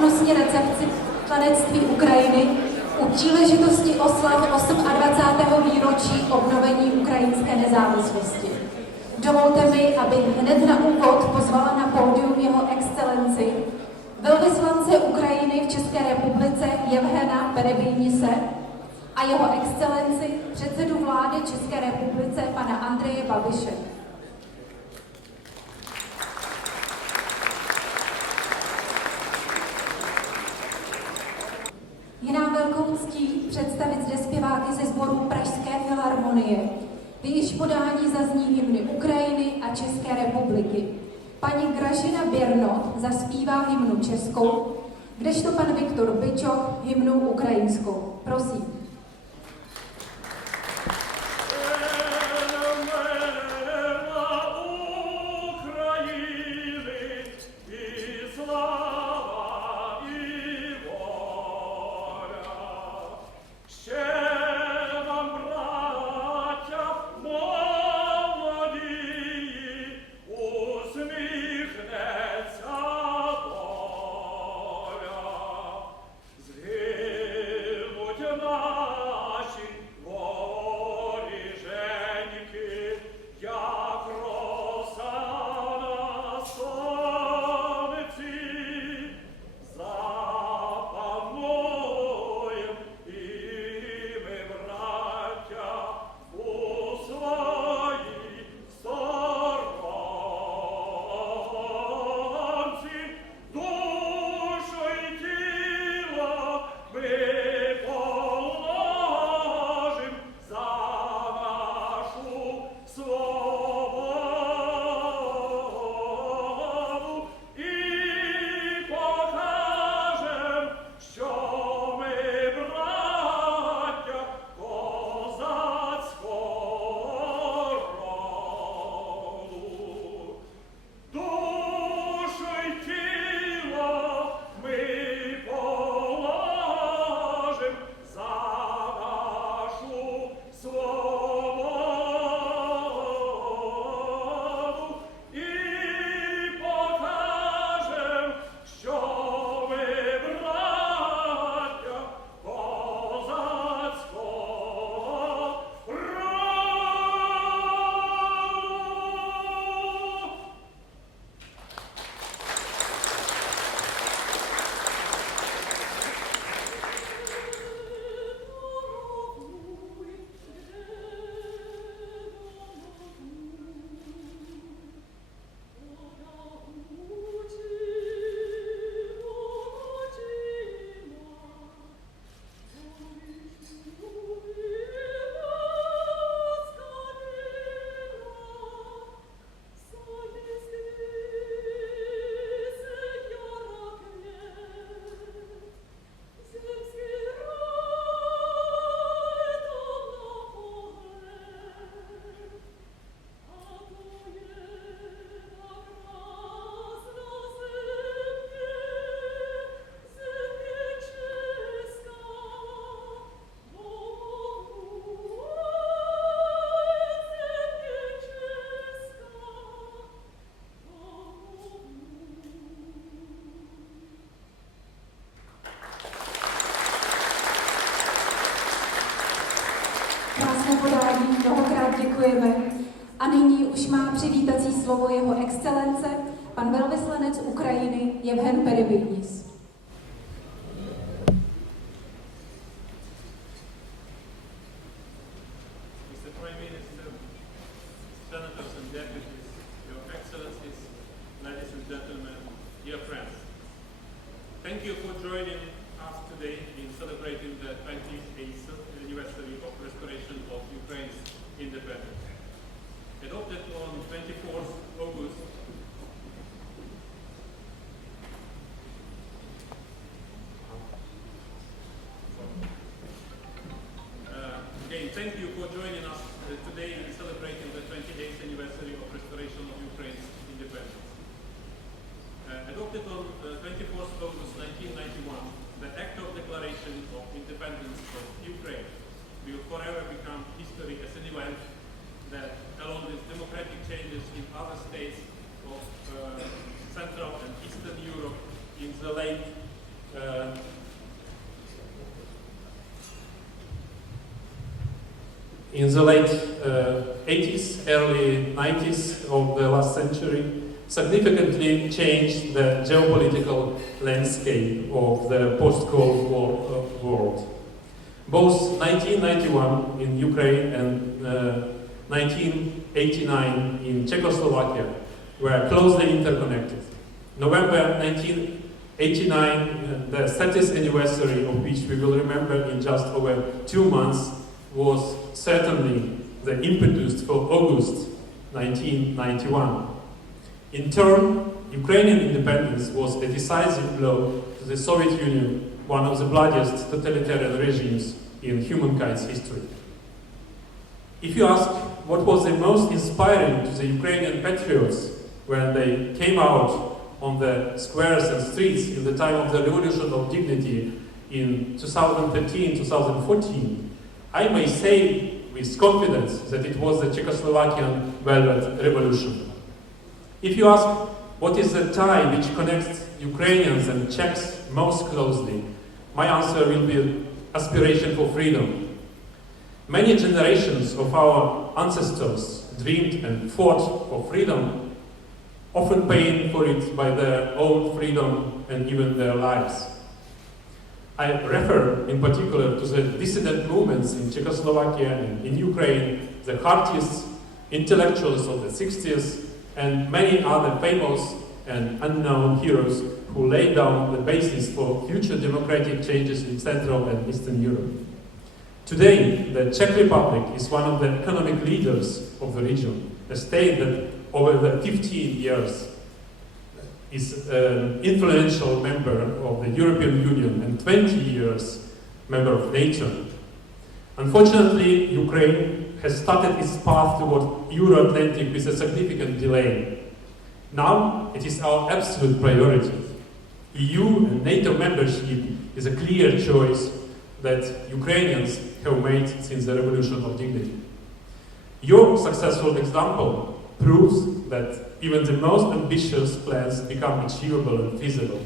slavnostní recepci členství Ukrajiny u příležitosti oslav 28. výročí obnovení ukrajinské nezávislosti. Dovolte mi, abych hned na úvod pozvala na pódium jeho excelenci, velvyslance Ukrajiny v České republice Jevhena Perebyjnise a jeho excelenci předsedu vlády České republice pana Andreje Babiše. Je nám velkou ctí představit zde zpěváky ze sboru Pražské filharmonie. V jejíž podání zazní hymny Ukrajiny a České republiky. Paní Gražina Běrnot zaspívá hymnu českou, kdežto pan Viktor Byčok hymnu ukrajinskou. Prosím. Podání, mnohokrát děkujeme. A nyní už má přivítací slovo jeho excelence, pan velvyslanec Ukrajiny Jevhen Perebyjnis. Thank you for joining us today in celebrating the 28th anniversary of restoration of Ukraine's independence. Adopted on 24th August again, thank you for joining us today in celebrating the 28th anniversary of restoration of Ukraine's independence. Adopted on 24th August 1991, the Act of Declaration of Independence of Ukraine will forever become history as an event that, along with democratic changes in other states of Central and Eastern Europe in the late In the late 80s, early 90s of the last century, significantly changed the geopolitical landscape of the post-Cold War world. Both 1991 in Ukraine and 1989 in Czechoslovakia were closely interconnected. November 1989, the 30th anniversary of which we will remember in just over 2 months, was certainly the impetus for August 1991. In turn, Ukrainian independence was a decisive blow to the Soviet Union, one of the bloodiest totalitarian regimes in humankind's history. If you ask what was the most inspiring to the Ukrainian patriots when they came out on the squares and streets in the time of the Revolution of Dignity in 2013-2014, I may say with confidence that it was the Czechoslovakian Velvet Revolution. If you ask what is the tie which connects Ukrainians and Czechs most closely, my answer will be aspiration for freedom. Many generations of our ancestors dreamed and fought for freedom, often paying for it by their own freedom and even their lives. I refer in particular to the dissident movements in Czechoslovakia and in Ukraine, the artists, intellectuals of the 60s, and many other famous and unknown heroes who laid down the basis for future democratic changes in Central and Eastern Europe. Today, the Czech Republic is one of the economic leaders of the region, a state that over the 15 years is an influential member of the European Union and 20 years member of NATO. Unfortunately, Ukraine has started its path toward Euro-Atlantic with a significant delay. Now, it is our absolute priority. EU and NATO membership is a clear choice that Ukrainians have made since the Revolution of Dignity. Your successful example proves that even the most ambitious plans become achievable and feasible.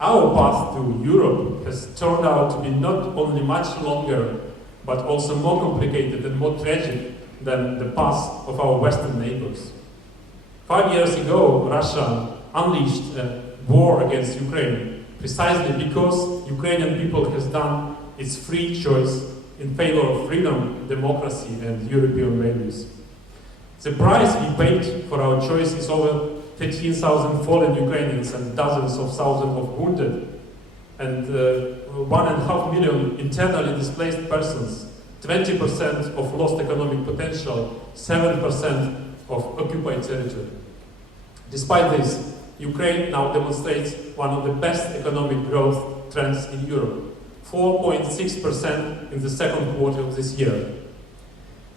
Our path to Europe has turned out to be not only much longer, but also more complicated and more tragic than the path of our Western neighbors. 5 years ago, Russia unleashed a war against Ukraine, precisely because Ukrainian people has done its free choice in favor of freedom, democracy, and European values. The price we paid for our choice is over 13,000 fallen Ukrainians and dozens of thousands of wounded, and 1.5 million internally displaced persons, 20% of lost economic potential, 7% of occupied territory. Despite this, Ukraine now demonstrates one of the best economic growth trends in Europe, 4.6% in the second quarter of this year.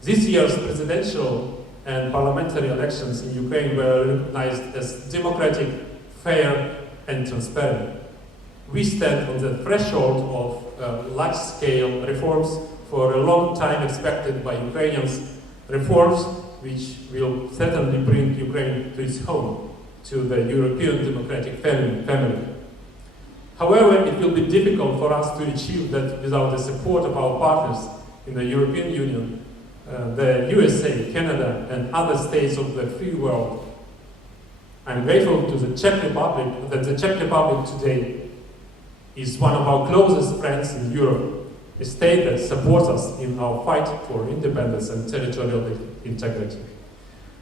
This year's presidential and parliamentary elections in Ukraine were recognized as democratic, fair, and transparent. We stand on the threshold of large-scale reforms for a long time expected by Ukrainians, reforms which will certainly bring Ukraine to its home, to the European democratic family. However, it will be difficult for us to achieve that without the support of our partners in the European Union, the USA, Canada, and other states of the free world. I'm grateful to the Czech Republic that the Czech Republic today is one of our closest friends in Europe, a state that supports us in our fight for independence and territorial integrity.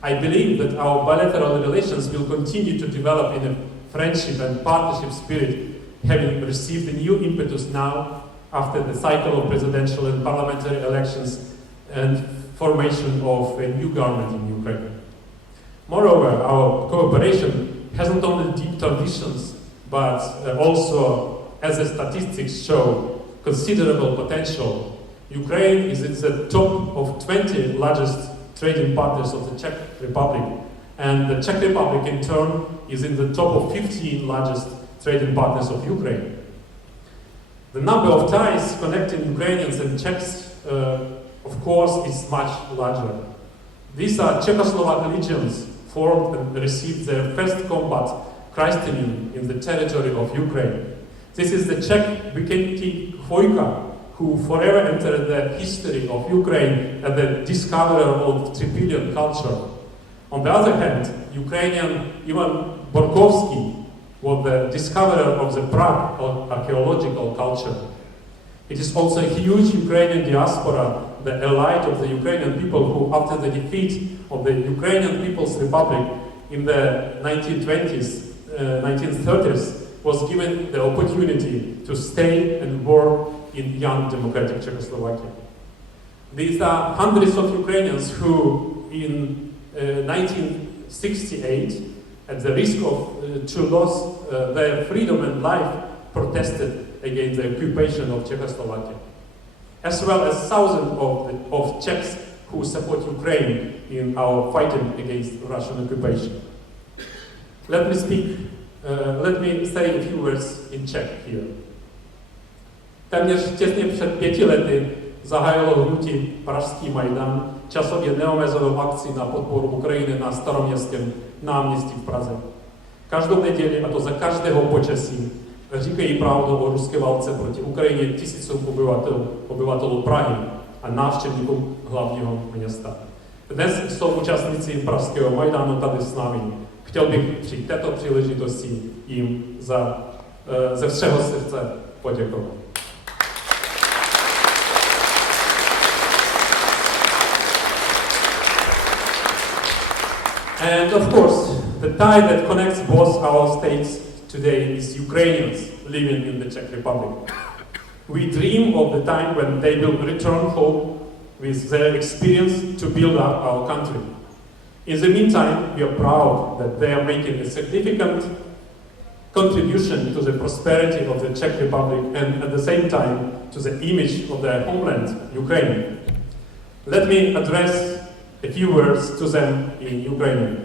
I believe that our bilateral relations will continue to develop in a friendship and partnership spirit, having received a new impetus now after the cycle of presidential and parliamentary elections and formation of a new government in Ukraine. Moreover, our cooperation hasn't only deep traditions, but also, as the statistics show, considerable potential. Ukraine is at the top of 20 largest trading partners of the Czech Republic, and the Czech Republic in turn is in the top of 15 largest trading partners of Ukraine. The number of ties connecting Ukrainians and Czechs, of course, is much larger. These are Czechoslovak legions formed and received their first combat christening in the territory of Ukraine. This is the Czech Vikenti Chvojka, who forever entered the history of Ukraine as the discoverer of Tripilian culture. On the other hand, Ukrainian Ivan Borkovsky was the discoverer of the Prague archaeological culture. It is also a huge Ukrainian diaspora, the elite of the Ukrainian people who, after the defeat of the Ukrainian People's Republic in the 1930s, was given the opportunity to stay and work in young democratic Czechoslovakia. These are hundreds of Ukrainians who, in 1968, at the risk of to lose their freedom and life, protested against the occupation of Czechoslovakia, as well as thousands of Czechs who support Ukraine in our fighting against Russian occupation. Let me say a few words in Czech here. Téměř těsně před 5 lety zahájilo hnutí Pražský Majdan časově neomezenou akci na podporu Ukrajiny na Staroměstském náměstí v Praze. Každou neděli, a to za každého počasí, říkají pravdu o ruské válce proti Ukrajině tisícům obyvatelů Prahy a návštěvníkům hlavního města. Dnes jsou účastníci Pražského Majdanu tady s námi. Chtěl bych při této příležitosti jim ze všeho srdce poděkovat. And of course, the tie that connects both our states today is Ukrainians living in the Czech Republic. We dream of the time when they will return home with their experience to build up our country. In the meantime, we are proud that they are making a significant contribution to the prosperity of the Czech Republic and at the same time to the image of their homeland, Ukraine. Let me address a few words to them in Ukrainian.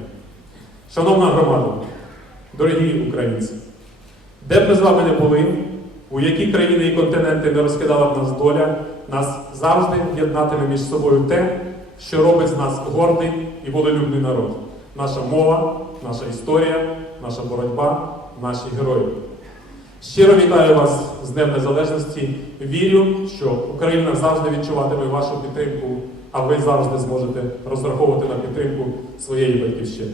Шановна громада, дорогі українці, де б ми з вами не були, у які країни і континенти не розкидала б нас доля, нас завжди єднатиме між собою те, що робить з нас гордий і волелюбний народ. Наша мова, наша історія, наша боротьба, наші герої. Щиро вітаю вас з Днем Незалежності. Вірю, що Україна завжди відчуватиме вашу підтримку, а ви завжди зможете розраховувати на підтримку своєї батьківщини.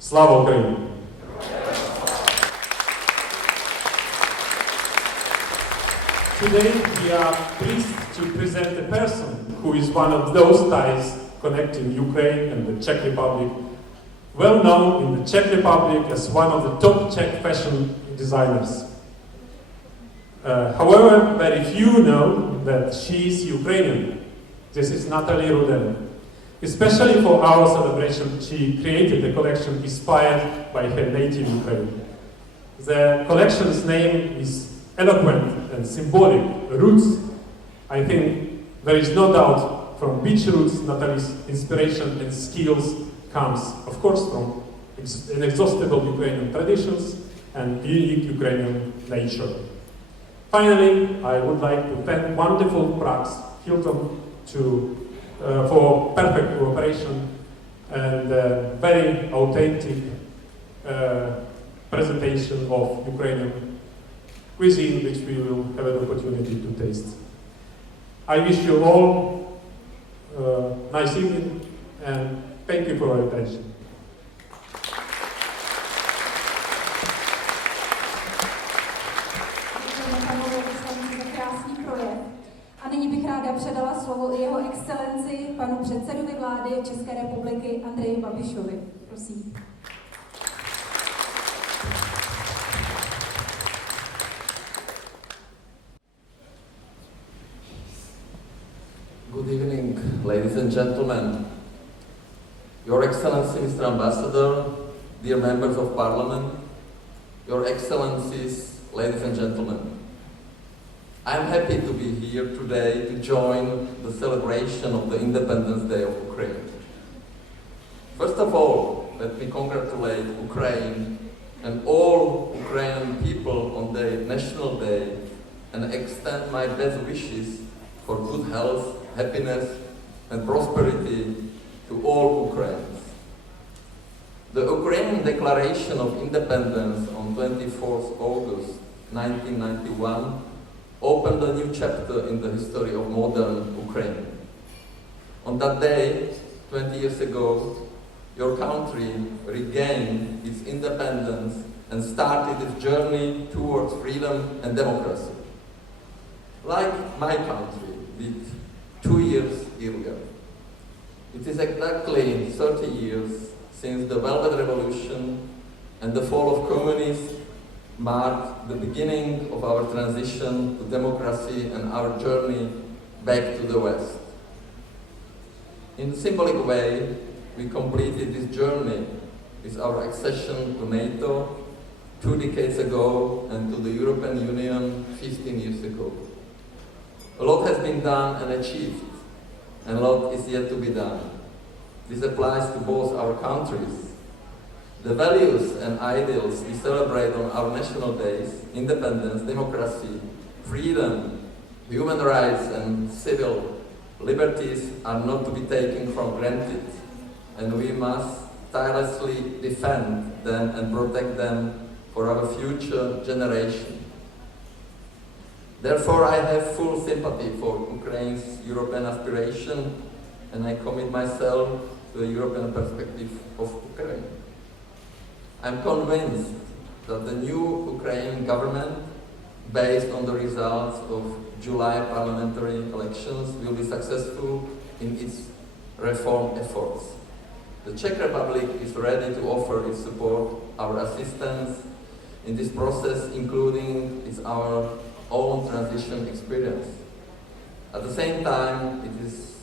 Слава Україні! Today we are pleased to present a person who is one of those ties connecting Ukraine and the Czech Republic, well known in the Czech Republic as one of the top Czech fashion designers. However, very few know that she is Ukrainian. This is Natali Ruden. Especially for our celebration, she created a collection inspired by her native Ukraine. The collection's name is eloquent and symbolic, Roots. I think there is no doubt from which roots Natali's inspiration and skills comes, of course, from inexhaustible Ukrainian traditions and unique Ukrainian nature. Finally, I would like to thank wonderful Prague's Hilton for perfect cooperation and very authentic presentation of Ukrainian cuisine, which we will have an opportunity to taste. I wish you all a nice evening and thank you for your attention. A nyní bych ráda předala slovo i jeho excelenci, panu předsedovi vlády České republiky Andreji Babišovi. Prosím. Good evening, ladies and gentlemen. Your Excellency, Mr. Ambassador, dear members of Parliament, Your Excellencies, ladies and gentlemen. I am happy to be here today to join the celebration of the Independence Day of Ukraine. First of all, let me congratulate Ukraine and all Ukrainian people on their National Day and extend my best wishes for good health, happiness and prosperity to all Ukrainians. The Ukrainian Declaration of Independence on 24th August 1991, opened a new chapter in the history of modern Ukraine. On that day, 20 years ago, your country regained its independence and started its journey towards freedom and democracy. Like my country did 2 years earlier. It is exactly 30 years since the Velvet Revolution and the fall of communism marked the beginning of our transition to democracy and our journey back to the West. In a symbolic way, we completed this journey with our accession to NATO 2 decades ago and to the European Union 15 years ago. A lot has been done and achieved, and a lot is yet to be done. This applies to both our countries. The values and ideals we celebrate on our national days, independence, democracy, freedom, human rights and civil liberties are not to be taken for granted, and we must tirelessly defend them and protect them for our future generation. Therefore, I have full sympathy for Ukraine's European aspiration, and I commit myself to the European perspective of Ukraine. I'm convinced that the new Ukrainian government, based on the results of July parliamentary elections, will be successful in its reform efforts. The Czech Republic is ready to offer its support, our assistance in this process, including our own transition experience. At the same time, it is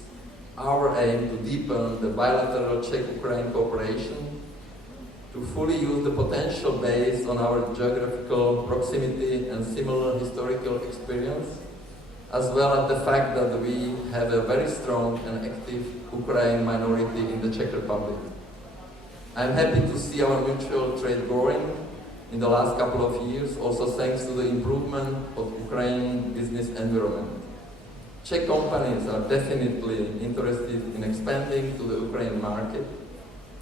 our aim to deepen the bilateral Czech-Ukraine cooperation, to fully use the potential based on our geographical proximity and similar historical experience, as well as the fact that we have a very strong and active Ukrainian minority in the Czech Republic. I'm happy to see our mutual trade growing in the last couple of years, also thanks to the improvement of Ukrainian business environment. Czech companies are definitely interested in expanding to the Ukrainian market,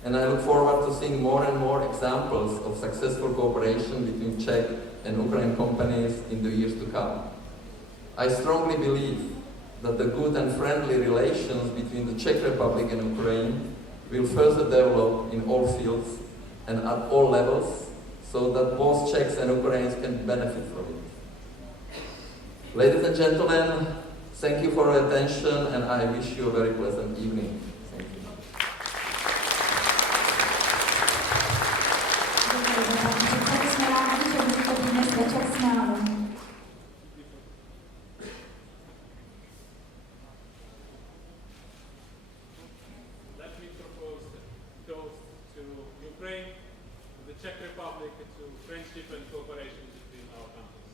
and I look forward to seeing more and more examples of successful cooperation between Czech and Ukrainian companies in the years to come. I strongly believe that the good and friendly relations between the Czech Republic and Ukraine will further develop in all fields and at all levels, so that both Czechs and Ukrainians can benefit from it. Ladies and gentlemen, thank you for your attention, and I wish you a very pleasant evening. Thank you. Jsme rádi, že můžete dnes večer s námi. Let me propose a toast to Ukraine, to the Czech Republic, and to friendship and cooperation between our countries.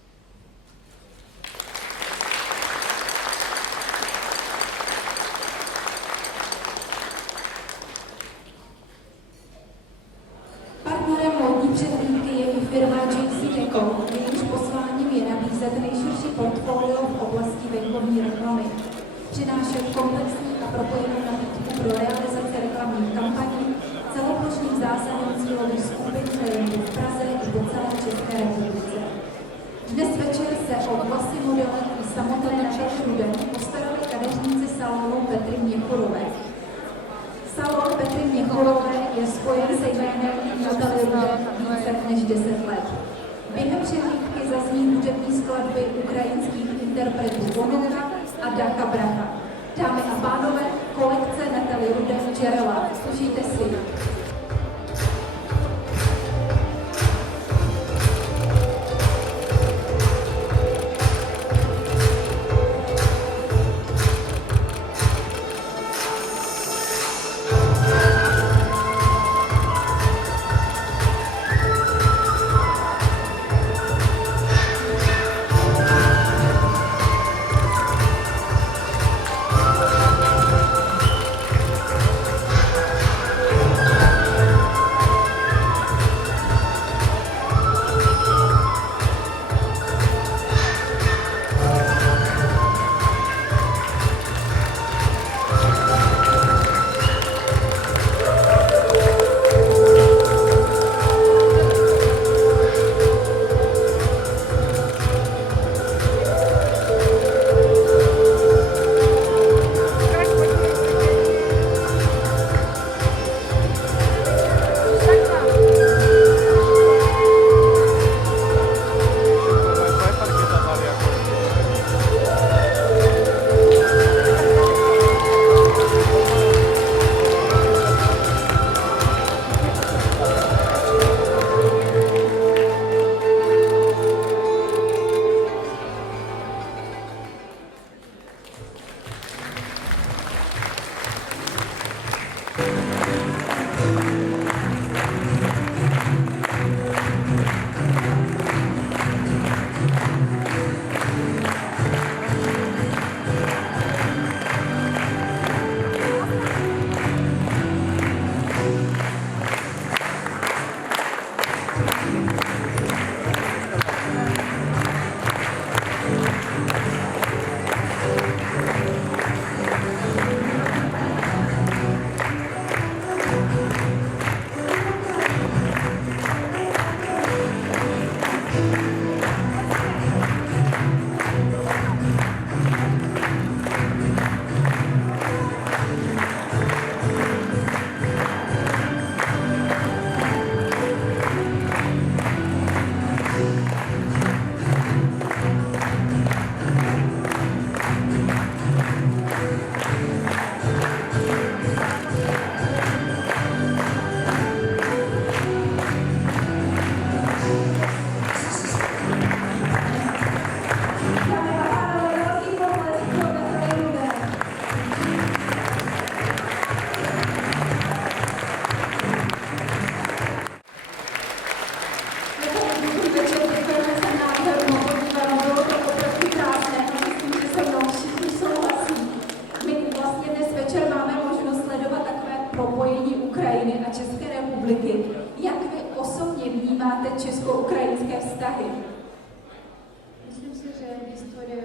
Partnerem módní přehlídky je i firma České, jejímž posláním je nabízet nejširší portfolio v oblasti venkovní reklamy, přinášet komplexní a propojenou nabídku pro realizaci reklamních kampaní, celoplošných zásadních cílových skupin klientů v Praze i po celé České republice. Dnes večer se o vlasy modelek i samotné Natali Ruden postarali kadeřníci salonu Petry Měchorové. Salon Petry Měchorové je spojen se jménem Natali Ruden více než 10 let. Během přehlídky zazní hudební skladby ukrajinských interpretů Konala a Daka Bracha. Dámy a pánové, kolekce Natali Ruden Džerela. Užijte si. nacházet česko-ukrajinské vztahy? Myslím si, že historie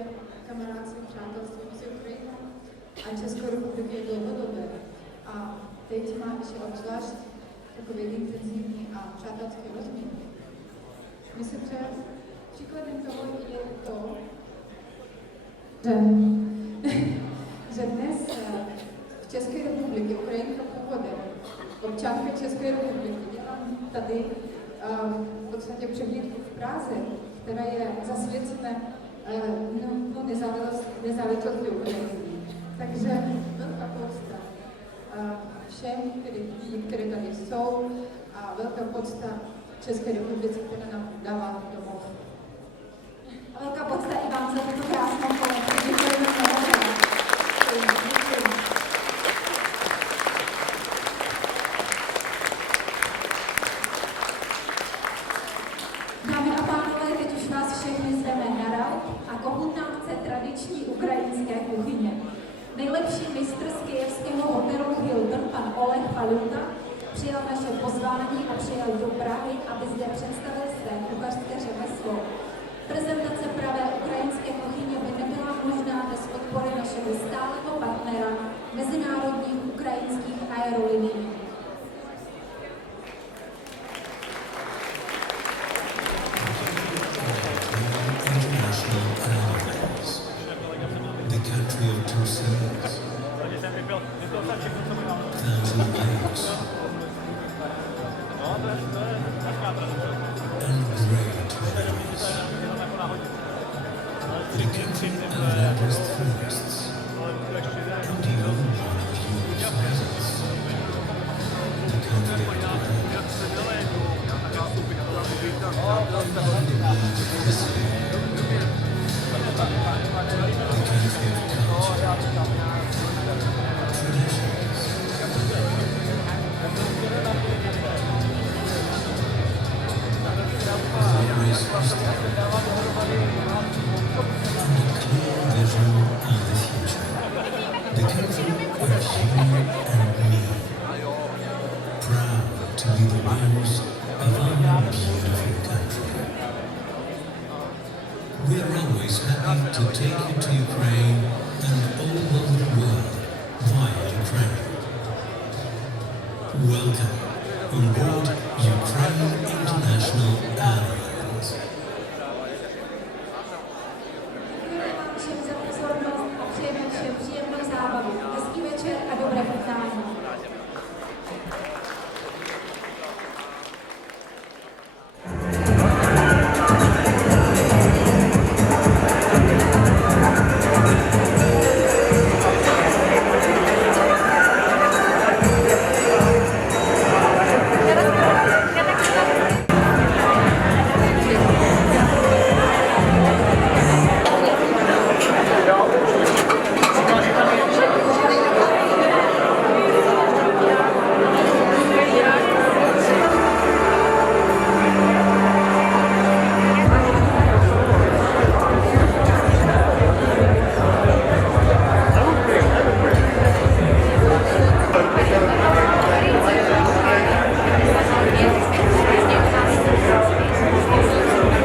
kamarádství, přátelství mezi Ukrajinou a Českou republikou je dlouhodobé. A teď má ještě obzvlášť takový intenzivní a přátelský rozměr. Myslím, že příkladem toho je to, že dnes v České republice Ukrajinka původem, občanka České republiky, dělám tady v podstatě přehlídku v Praze, která je zasvěcena nezávislosti Ukrajiny. Takže velká podsta všem, kteří tady jsou, a velká podsta České republice, která nám dává domov. A velká podsta i vám za tuto krásnou kolekci. Děkujeme mnohokrát. Dámy a pánové, teď už vás všechny zveme na rad a kochutnávce tradiční ukrajinské kuchyně. Nejlepší mistr z kyjevského hotelu Hilton, pan Oleg Paluta, přijal naše pozvání a přijel do Prahy, aby zde představil své kuchařské řemeslo. Prezentace pravé ukrajinské kuchyně by nebyla možná bez podpory našeho stálého partnera mezinárodních ukrajinských aerolinií. The country of two seas, 1,000 lakes, and great valleys. The country of endless forests, and even one of huge sizes. The country of tides, and the winds of the sea. The country of culture, traditions, glorious history, and a clear vision of the future. The country of you and me, proud to be the winners of our beautiful country. We are always happy to take you to Ukraine and all over the world via Ukraine. Welcome on board